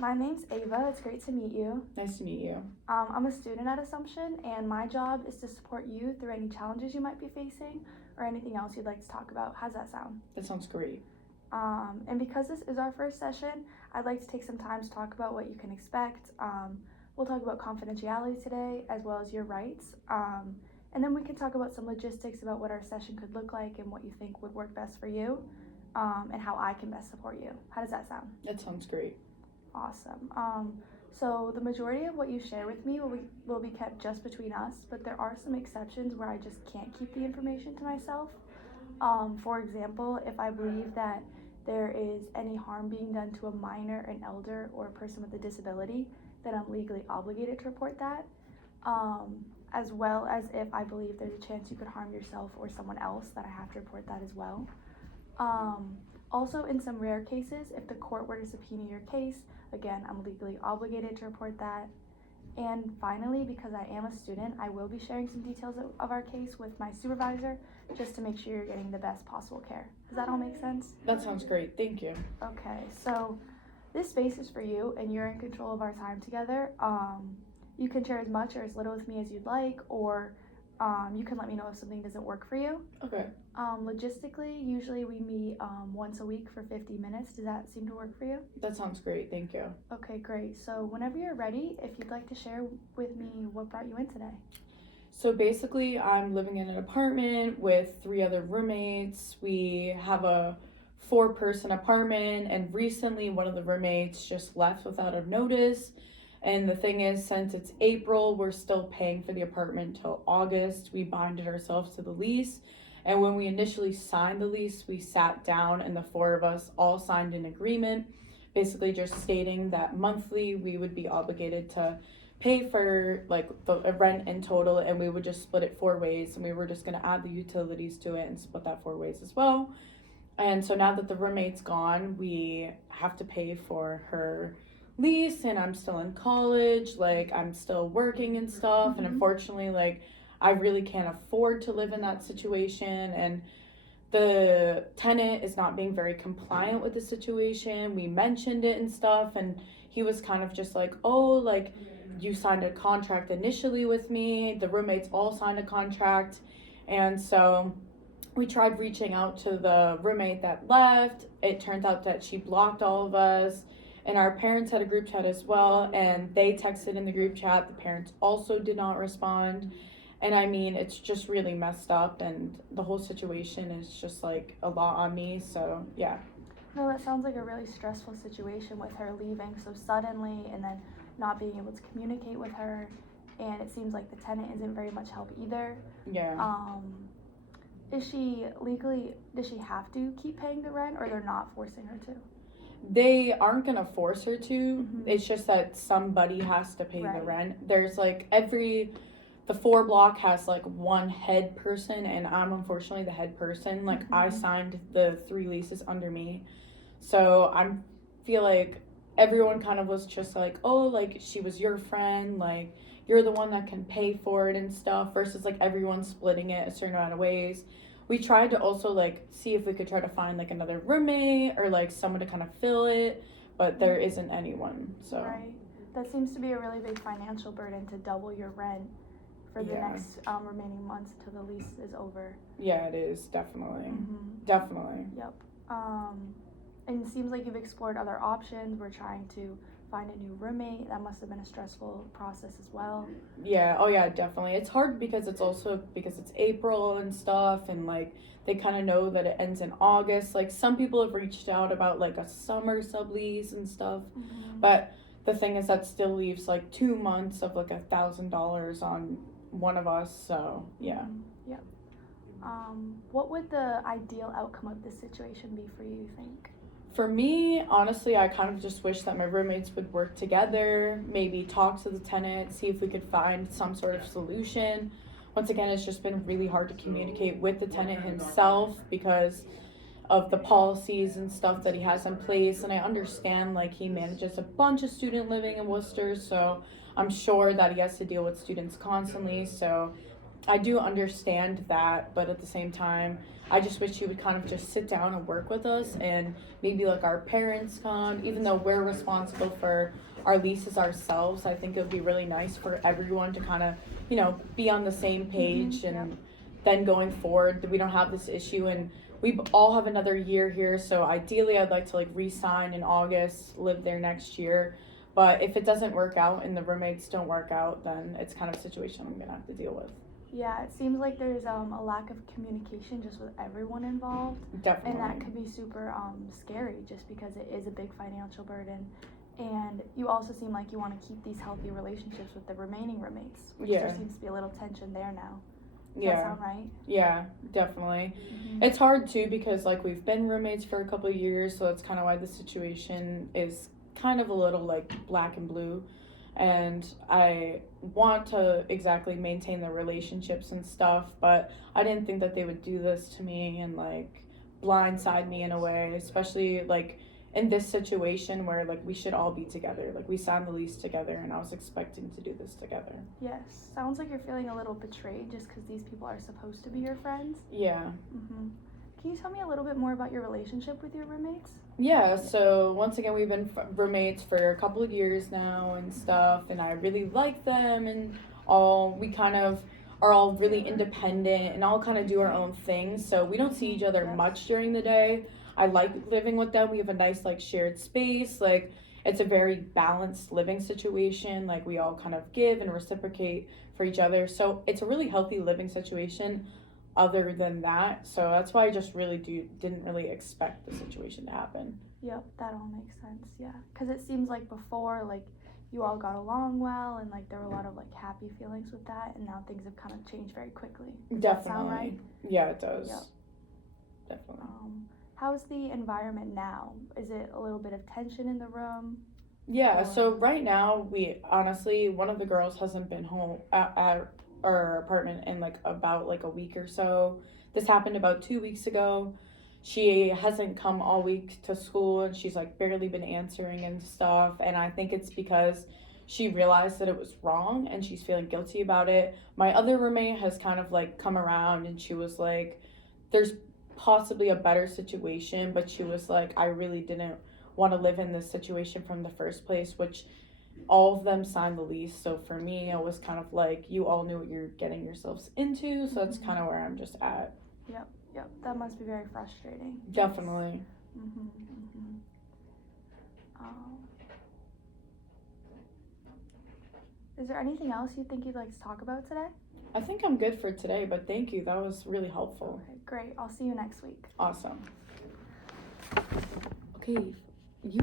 My name's Ava. It's great to meet you. Nice to meet you. I'm a student at Assumption, and my job is to support you through any challenges you might be facing or anything else you'd like to talk about. How's that sound? That sounds great. And because this is our first session, I'd like to take some time to talk about what you can expect. We'll talk about confidentiality today as well as your rights. And then we can talk about some logistics about what our session could look like and what you think would work best for you, and how I can best support you. How does that sound? That sounds great. Awesome. So the majority of what you share with me will be kept just between us, but there are some exceptions where I just can't keep the information to myself. For example, if I believe that there is any harm being done to a minor, an elder, or a person with a disability, then I'm legally obligated to report that. As well as if I believe there's a chance you could harm yourself or someone else, that I have to report that as well. Also, in some rare cases, if the court were to subpoena your case, again, I'm legally obligated to report that. And finally, because I am a student, I will be sharing some details of our case with my supervisor just to make sure you're getting the best possible care. Does that all make sense? That sounds great. Thank you. Okay, so this space is for you and you're in control of our time together. You can share as much or as little with me as you'd like, or you can let me know if something doesn't work for you. Okay. Logistically, usually we meet once a week for 50 minutes. Does that seem to work for you? That sounds great. Thank you. Okay, great. So whenever you're ready, if you'd like to share with me what brought you in today. So basically, I'm living in an apartment with 3 other roommates. We have a 4-person apartment, and recently one of the roommates just left without a notice. And the thing is, since it's April, we're still paying for the apartment till August. We binded ourselves to the lease. And when we initially signed the lease, we sat down and the 4 of us all signed an agreement, basically just stating that monthly we would be obligated to pay for like the rent in total, and we would just split it 4 ways, and we were just going to add the utilities to it and split that 4 ways as well. And so now that the roommate's gone, we have to pay for her lease, and I'm still in college, like I'm still working and stuff, and unfortunately, like I really can't afford to live in that situation, and the tenant is not being very compliant with the situation. We mentioned it and stuff, and he was kind of just like, oh, like you signed a contract initially with me, the roommates all signed a contract. And so we tried reaching out to the roommate that left. It turns out that she blocked all of us, and our parents had a group chat as well, and they texted in the group chat. The parents also did not respond. And I mean, it's just really messed up, and the whole situation is just like a lot on me. So yeah. No, that sounds like a really stressful situation with her leaving so suddenly and then not being able to communicate with her. And it seems like the tenant isn't very much help either. Yeah. Is she legally, does she have to keep paying the rent, or they're not forcing her to? They aren't gonna force her to. It's just that somebody has to pay the rent. There's like the 4 block has like 1 head person, and I'm unfortunately the head person. Like I signed the 3 leases under me. So I feel like everyone kind of was just like, oh, like she was your friend, like you're the one that can pay for it and stuff, versus like everyone splitting it a certain amount of ways. We tried to also like see if we could try to find like another roommate or like someone to kind of fill it, but there isn't anyone. So right, that seems to be a really big financial burden to double your rent for the next remaining months until the lease is over. Yeah, it is definitely. Definitely. Yep. And it seems like you've explored other options. We're trying to find a new roommate. That must have been a stressful process as well. Yeah, oh yeah, definitely. It's hard because it's also because it's April and stuff, and like they kind of know that it ends in August. Like some people have reached out about like a summer sublease and stuff, but the thing is that still leaves like 2 months of like $1,000 on one of us. So yeah. Yep. What would the ideal outcome of this situation be for you think? For me, honestly, I kind of just wish that my roommates would work together, maybe talk to the tenant, see if we could find some sort of solution. Once again, it's just been really hard to communicate with the tenant himself because of the policies and stuff that he has in place. And I understand like he manages a bunch of student living in Worcester, so I'm sure that he has to deal with students constantly. So I do understand that, but at the same time, I just wish you would kind of just sit down and work with us and maybe like our parents come, even though we're responsible for our leases ourselves. I think it would be really nice for everyone to kind of, be on the same page and then going forward that we don't have this issue and we all have another year here. So ideally, I'd like to like re-sign in August, live there next year. But if it doesn't work out and the roommates don't work out, then it's kind of a situation I'm gonna have to deal with. Yeah, it seems like there's a lack of communication just with everyone involved. Definitely. And that could be super scary just because it is a big financial burden. And you also seem like you want to keep these healthy relationships with the remaining roommates, which there seems to be a little tension there now. Does that sound right? Yeah, definitely. Mm-hmm. It's hard too because like we've been roommates for a couple of years, so that's kind of why the situation is kind of a little like black and blue. And I want to exactly maintain the relationships and stuff, but I didn't think that they would do this to me and like blindside me in a way, especially like in this situation where like we should all be together. Like we signed the lease together and I was expecting to do this together. Yes, sounds like you're feeling a little betrayed just because these people are supposed to be your friends. Yeah. Mm-hmm. Can you tell me a little bit more about your relationship with your roommates? Yeah, so once again, we've been roommates for a couple of years now and stuff, and I really like them and all. We kind of are all really independent and all kind of do our own things, so we don't see each other much during the day. I like living with them. We have a nice, like, shared space. Like, it's a very balanced living situation. Like, we all kind of give and reciprocate for each other, so it's a really healthy living situation. Other than that, so that's why I just really didn't really expect the situation to happen. Yep, that all makes sense. Yeah, because it seems like before, like you all got along well, and like there were a lot of like happy feelings with that, and now things have kind of changed very quickly. Does that sound right? Yeah, it does. Yep. Definitely. How's the environment now? Is it a little bit of tension in the room? Yeah. So right now, we honestly, one of the girls hasn't been home at our apartment in like about like a week or so. This happened about 2 weeks ago. She hasn't come all week to school and she's like barely been answering and stuff, and I think it's because she realized that it was wrong and she's feeling guilty about it. My other roommate has kind of like come around and she was like, there's possibly a better situation, but she was like, I really didn't want to live in this situation from the first place, which all of them signed the lease. So for me, it was kind of like you all knew what you're getting yourselves into. So that's kind of where I'm just at. Yep. That must be very frustrating. Definitely. Is there anything else you think you'd like to talk about today? I think I'm good for today, but thank you. That was really helpful. Okay, great. I'll see you next week. Awesome. Okay.